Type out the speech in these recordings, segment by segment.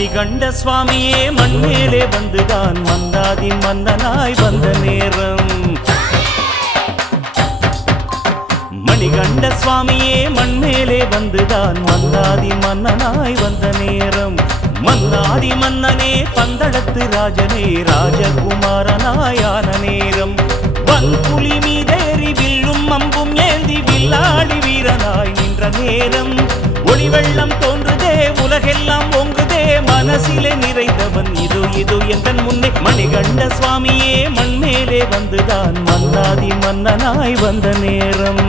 மணிகண்ட சுவாமியே மண்மேலே வந்துதான் மந்தாதி மன்னனாய் வந்த நேரம். மணிகண்ட சுவாமியே மண்மேலே வந்துதான் மந்தாதி மன்னனாய் வந்த நேரம். மன்னாதி மன்னனே பந்தளத்து ராஜனே ராஜகுமாரனாயான நேரம். வன்புலி மீதேறி வில்லும் அம்பும் ஏந்தி வில்லாடி வீரனாய் நின்ற நேரம். ஒளி வெள்ளம் தோன்றுதே உலகெல்லாம் ஓங்குதே மனசிலே நிறைந்தவன் இதோ இதோ எந்தன் முன்னே. மணிகண்ட சுவாமியே மண்மேலே வந்துதான் மன்னாதி மன்னனாய் வந்த நேரம்.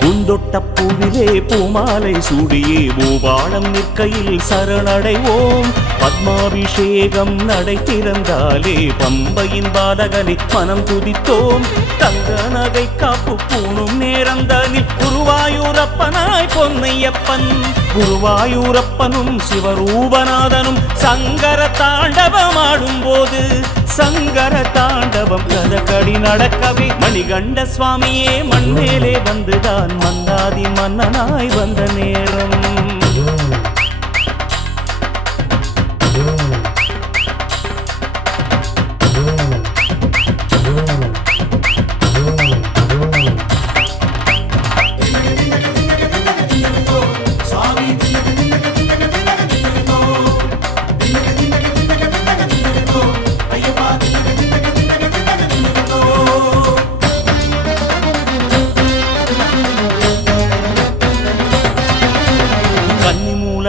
பூந்தொட்ட பூவிலே பூமாலை சூடியே பூபாலம் நிற்கையில் சரணடைவோம். பத்மாபிஷேகம் நடை திறந்தாலே பம்பையின் பாலகனை மனம் துதித்தோம். தங்க நகை காப்பு பூணும் நேரந்தனில் குருவாயூரப்பனாய் பொன்னையப்பன். குருவாயூரப்பனும் சிவரூபநாதனும் சங்கர தாண்டவமாடும் போது சங்கர தாண்டவம் கதகடி நடக்கவே. மணிகண்ட சுவாமியே மண்மேலே வந்துதான் மந்தாதி மன்னனாய் வந்த நேரம்.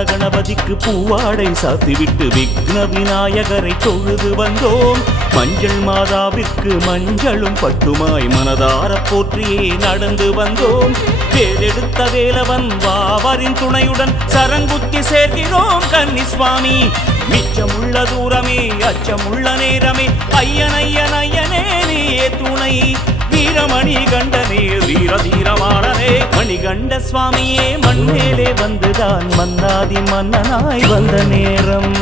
கணபதிக்கு பூவாடை சாத்திவிட்டு விக்ன விநாயகரை தொழுது வந்தோம். மஞ்சள் மாதாவிற்கு மஞ்சளும் பட்டுமாய் மனதார போற்றியே நடந்து வந்தோம். வேலெடுத்த வேலவன் வாவரின் துணையுடன் சரங்குத்தி சேர்கிறோம் கன்னி சுவாமி. மிச்சமுள்ள தூரமே அச்சமுள்ள நேரமே ஐயன் ஐயன் ஐயனே நீயே துணை. வீரமணி கண்டனே வீர தீரமானனே. மணிகண்ட சுவாமியே மண்மேலே வந்துதான் மன்னாதி மன்னனாய் வந்த நேரம்.